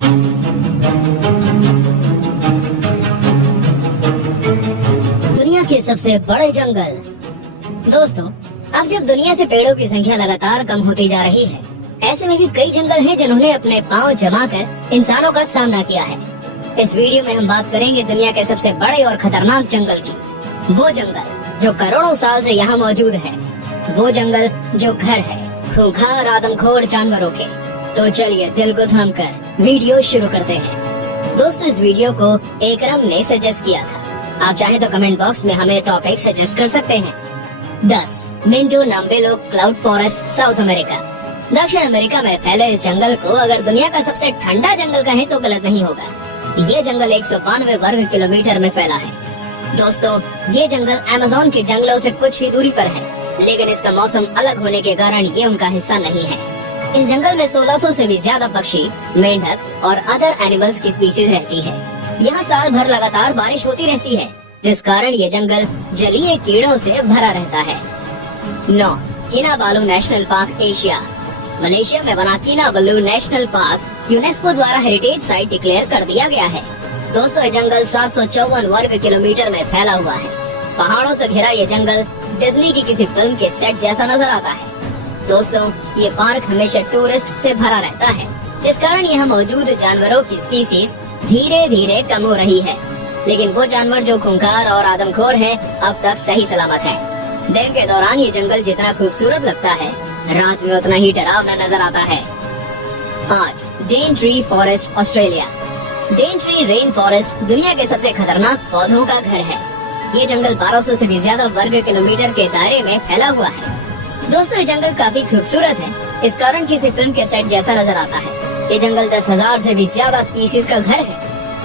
दुनिया के सबसे बड़े जंगल। दोस्तों, अब जब दुनिया से पेड़ों की संख्या लगातार कम होती जा रही है, ऐसे में भी कई जंगल हैं जिन्होंने अपने पांव जमाकर इंसानों का सामना किया है। इस वीडियो में हम बात करेंगे दुनिया के सबसे बड़े और खतरनाक जंगल की। वो जंगल जो करोड़ों साल से यहाँ मौजूद है, वो जंगल जो घर है खूंखार आदमखोर जानवरों के। तो चलिए दिल को थामकर वीडियो शुरू करते हैं। दोस्तों, इस वीडियो को एकरम ने सजेस्ट किया था। आप चाहे तो कमेंट बॉक्स में हमें टॉपिक सजेस्ट कर सकते हैं। 10 Mindo Nambillo cloud forest, South America. दक्षिण अमेरिका में फैले इस जंगल को अगर दुनिया का सबसे ठंडा जंगल कहें तो गलत नहीं होगा। ये जंगल 192 वर्ग किलोमीटर में फैला है। दोस्तों, ये जंगल अमेज़न के जंगलों से कुछ ही दूरी पर है, लेकिन इसका मौसम अलग होने के कारण ये उनका हिस्सा नहीं है। इस जंगल में 1600 से भी ज्यादा पक्षी, मेंढक और अदर एनिमल्स की स्पीसीज रहती है। यहाँ साल भर लगातार बारिश होती रहती है, जिस कारण ये जंगल जलीय कीड़ों से भरा रहता है। 9 किनाबालू नेशनल पार्क, एशिया। मलेशिया में बना किनाबालू नेशनल पार्क यूनेस्को द्वारा हेरिटेज साइट डिक्लेयर कर दिया गया है। दोस्तों, ये जंगल 754 वर्ग किलोमीटर में फैला हुआ है। पहाड़ों से घिरा ये जंगल डिज्नी की किसी फिल्म के सेट जैसा नजर आता है। दोस्तों, ये पार्क हमेशा टूरिस्ट से भरा रहता है, जिस कारण यहाँ मौजूद जानवरों की स्पीसीज धीरे धीरे कम हो रही है। लेकिन वो जानवर जो खूंखार और आदमखोर हैं, अब तक सही सलामत हैं। दिन के दौरान ये जंगल जितना खूबसूरत लगता है, रात में उतना ही डरावना नजर आता है। 5 Daintree forest, Australia. Daintree rain forest दुनिया के सबसे खतरनाक पौधों का घर है। ये जंगल 1200 से भी ज्यादा वर्ग किलोमीटर के दायरे में फैला हुआ है। दोस्तों, ये जंगल काफी खूबसूरत है, इस कारण किसी फिल्म के सेट जैसा नजर आता है। ये जंगल 10,000 से भी ज्यादा स्पीसीज का घर है।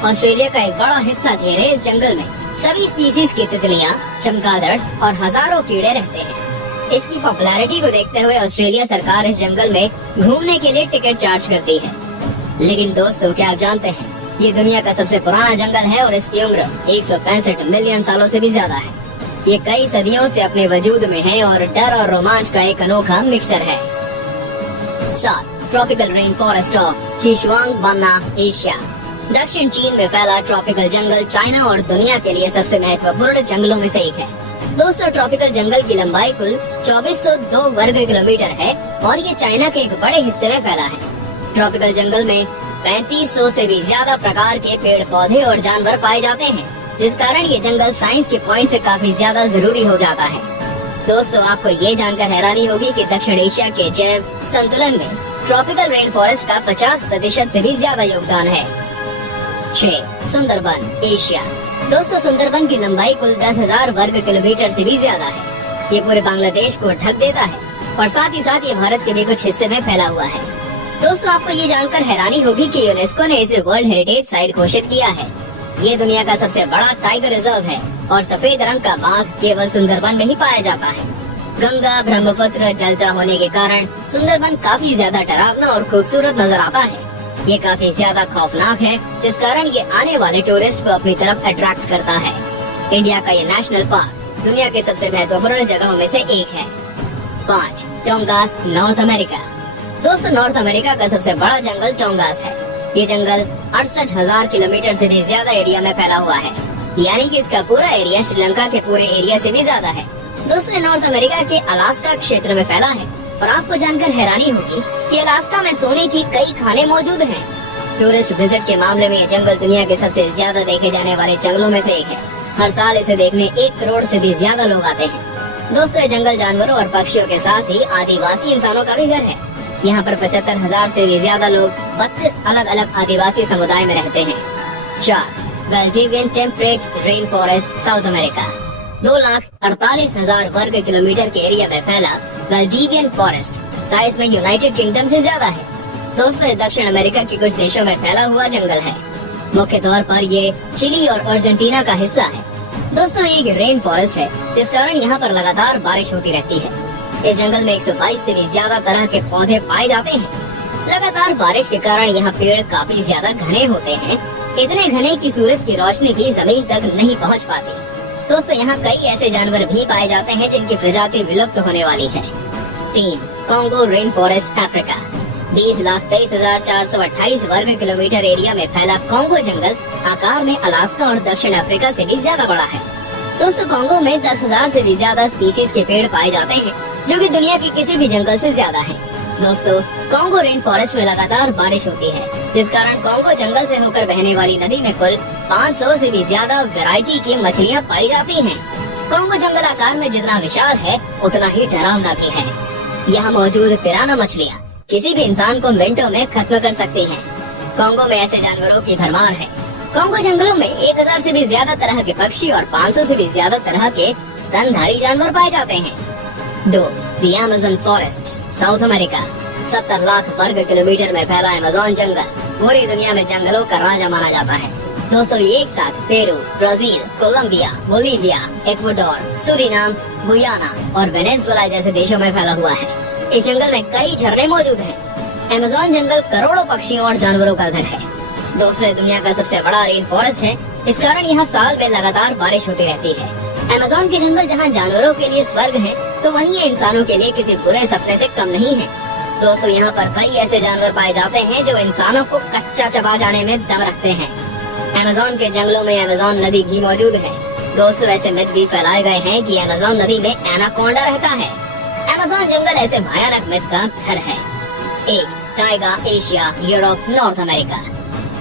ऑस्ट्रेलिया का एक बड़ा हिस्सा घेरे इस जंगल में सभी स्पीसीज की तितलियां, चमगादड़ और हजारों कीड़े रहते हैं। इसकी पॉपुलैरिटी को देखते हुए ऑस्ट्रेलिया सरकार इस जंगल में घूमने के लिए टिकट चार्ज करती है। लेकिन दोस्तों, क्या आप जानते हैं, ये दुनिया का सबसे पुराना जंगल है और इसकी उम्र 165 मिलियन सालों से भी ज्यादा है। ये कई सदियों से अपने वजूद में है और डर और रोमांच का एक अनोखा मिक्सर है। 7 tropical rain forest of Xishuangbanna, Asia. दक्षिण चीन में फैला ट्रॉपिकल जंगल चाइना और दुनिया के लिए सबसे महत्वपूर्ण जंगलों में से एक है। दोस्तों, ट्रॉपिकल जंगल की लंबाई कुल 2402 वर्ग किलोमीटर है और ये चाइना के एक बड़े हिस्से में फैला है। ट्रॉपिकल जंगल में 3500 से भी ज्यादा प्रकार के पेड़ पौधे और जानवर पाए जाते हैं, जिस कारण ये जंगल साइंस के पॉइंट से काफी ज्यादा जरूरी हो जाता है। दोस्तों, आपको ये जानकर हैरानी होगी कि दक्षिण एशिया के जैव संतुलन में ट्रॉपिकल रेन फॉरेस्ट का 50% से भी ज्यादा योगदान है। 6 सुंदरबन, एशिया। दोस्तों, सुंदरबन की लंबाई कुल 10,000 वर्ग किलोमीटर से भी ज्यादा है। ये पूरे बांग्लादेश को ढक देता है और साथ ही साथ ये भारत के भी कुछ हिस्से में फैला हुआ है। दोस्तों, आपको ये जानकर हैरानी होगी कि यूनेस्को ने इसे वर्ल्ड हेरिटेज साइट घोषित किया है। ये दुनिया का सबसे बड़ा टाइगर रिजर्व है और सफेद रंग का बाघ केवल सुंदरबन में ही पाया जाता है। गंगा ब्रह्मपुत्र डेल्टा होने के कारण सुंदरबन काफी ज्यादा डरावना और खूबसूरत नजर आता है। ये काफी ज्यादा खौफनाक है, जिस कारण ये आने वाले टूरिस्ट को अपनी तरफ अट्रैक्ट करता है। इंडिया का ये नेशनल पार्क दुनिया के सबसे महत्वपूर्ण जगहों में से एक है। 5 टोंगास, नॉर्थ अमेरिका। दोस्तों, नॉर्थ अमेरिका का सबसे बड़ा जंगल टोंगास है। ये जंगल 68,000 किलोमीटर से भी ज्यादा एरिया में फैला हुआ है, यानी कि इसका पूरा एरिया श्रीलंका के पूरे एरिया से भी ज्यादा है। दोस्तों, नॉर्थ अमेरिका के अलास्का क्षेत्र में फैला है और आपको जानकर हैरानी होगी कि अलास्का में सोने की कई खानें मौजूद हैं। टूरिस्ट विजिट के मामले में ये जंगल दुनिया के सबसे ज्यादा देखे जाने वाले जंगलों में से एक है। हर साल इसे देखने 1 करोड़ से भी ज्यादा लोग आते हैं। दोस्तों, ये जंगल जानवरों और पक्षियों के साथ ही आदिवासी इंसानों का भी घर है। यहाँ पर 75,000 से भी ज्यादा लोग 32 अलग अलग आदिवासी समुदाय में रहते हैं। 4 Valdivian temperate rain forest, South America. 2,48,000 वर्ग किलोमीटर के एरिया में फैला वेल्डिवियन फॉरेस्ट साइज में यूनाइटेड किंगडम से ज्यादा है। दोस्तों, ये दक्षिण अमेरिका के कुछ देशों में फैला हुआ जंगल है। मुख्य तौर पर ये चिली और अर्जेंटीना का हिस्सा है। दोस्तों, ये एक रेन फॉरेस्ट है, जिस कारण यहाँ पर लगातार बारिश होती रहती है। इस जंगल में 122 से भी ज्यादा तरह के पौधे पाए जाते हैं। लगातार बारिश के कारण यहाँ पेड़ काफी ज्यादा घने होते हैं, इतने घने कि सूरज की रोशनी भी जमीन तक नहीं पहुँच पाती। दोस्तों, यहाँ कई ऐसे जानवर भी पाए जाते हैं जिनकी प्रजाति विलुप्त होने वाली है। 3 कॉन्गो रेन फॉरेस्ट, अफ्रीका। 20,23,428 वर्ग किलोमीटर एरिया में फैला कॉन्गो जंगल आकार में अलास्का और दक्षिण अफ्रीका से भी ज्यादा बड़ा है। दोस्तों, कॉन्गो में 10,000 से भी ज्यादा स्पीसीज के पेड़ पाए जाते हैं, जो कि दुनिया के किसी भी जंगल से ज्यादा है। दोस्तों, कॉन्गो रेन फॉरेस्ट में लगातार बारिश होती है, जिस कारण कॉन्गो जंगल से होकर बहने वाली नदी में कुल 500 से भी ज्यादा वैरायटी की मछलियाँ पाई जाती हैं। कॉन्गो जंगल आकार में जितना विशाल है, उतना ही डरावना भी है। यहाँ मौजूद पिराना मछलियाँ किसी भी इंसान को मिनटों में खत्म कर सकती हैं। कॉन्गो में ऐसे जानवरों की भरमार है। कॉन्गो जंगलों में 1000 से भी ज्यादा तरह के पक्षी और 500 से भी ज्यादा तरह के स्तनधारी जानवर पाए जाते हैं। 2. The Amazon forest, South America. 70 lakh वर्ग किलोमीटर में फैला अमेज़न जंगल पूरी दुनिया में जंगलों का राजा माना जाता है। दोस्तों, ये एक साथ Peru, Brazil, Colombia, Bolivia, Ecuador, Suriname, Guyana और वेनेजुएला जैसे देशों में फैला हुआ है। इस जंगल में कई झरने मौजूद हैं। अमेज़न जंगल करोड़ों पक्षियों और जानवरों का घर है। दोस्तों, ये दुनिया का सबसे बड़ा रेन फॉरेस्ट है। इस कारण यहाँ साल में लगातार बारिश होती रहती है। अमेज़न के जंगल जहाँ जानवरों के लिए स्वर्ग है, तो वहीं ये इंसानों के लिए किसी बुरे सपने से कम नहीं है। दोस्तों, यहाँ पर कई ऐसे जानवर पाए जाते हैं जो इंसानों को कच्चा चबा जाने में दम रखते हैं। अमेज़न के जंगलों में अमेज़न नदी भी मौजूद है। दोस्तों, ऐसे मिथ भी फैलाए गए हैं कि अमेज़न नदी में एनाकोंडा रहता है। अमेज़न जंगल ऐसे भयानक मिथ का घर है। 1. Tyga, Asia, Europe, north America.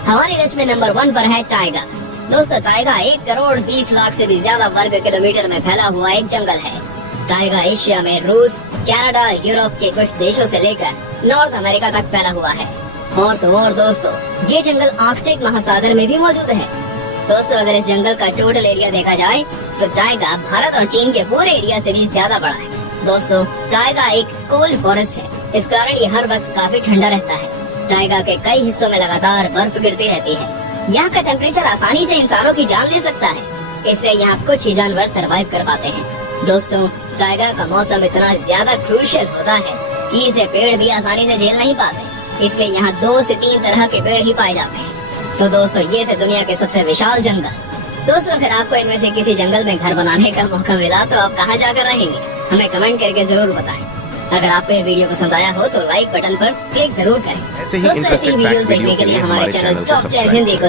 हमारी लिस्ट में नंबर 1 पर है टाइगा। दोस्तों, टाइगा 1 करोड़ 20 लाख से भी ज्यादा वर्ग किलोमीटर में फैला हुआ एक जंगल है। टाइगा एशिया में रूस, कनाडा, यूरोप के कुछ देशों से लेकर नॉर्थ अमेरिका तक फैला हुआ है। और तो और दोस्तों, ये जंगल आर्कटिक महासागर में भी मौजूद है। दोस्तों, अगर इस जंगल का टोटल एरिया देखा जाए तो टाइगा भारत और चीन के पूरे एरिया से भी ज्यादा बड़ा है। दोस्तों, टाइगा एक कोल्ड फॉरेस्ट है। इस कारण ये हर वक्त काफी ठंडा रहता है। टाइगा के कई हिस्सों में लगातार बर्फ गिरती रहती है। यहाँ का टेम्परेचर आसानी से इंसानों की जान ले सकता है, इसलिए यहाँ कुछ ही जानवर सरवाइव कर पाते हैं। दोस्तों, टाइगा का मौसम इतना ज्यादा क्रूशियल होता है कि इसे पेड़ भी आसानी से झेल नहीं पाते, इसलिए यहाँ 2 से 3 तरह के पेड़ ही पाए जाते हैं। तो दोस्तों, ये थे दुनिया के सबसे विशाल जंगल। दोस्तों, अगर आपको इनमें से किसी जंगल में घर बनाने का मौका मिला तो आप कहाँ जाकर रहेंगे, हमें कमेंट करके जरूर बताएं। अगर आपको ये वीडियो पसंद आया हो तो लाइक बटन पर क्लिक जरूर करें। ऐसे ही दोस्तों, ऐसी इंटरेस्टिंग वीडियोस फैक्ट देखने के लिए हमारे चैनल टॉप 10 हिंदी को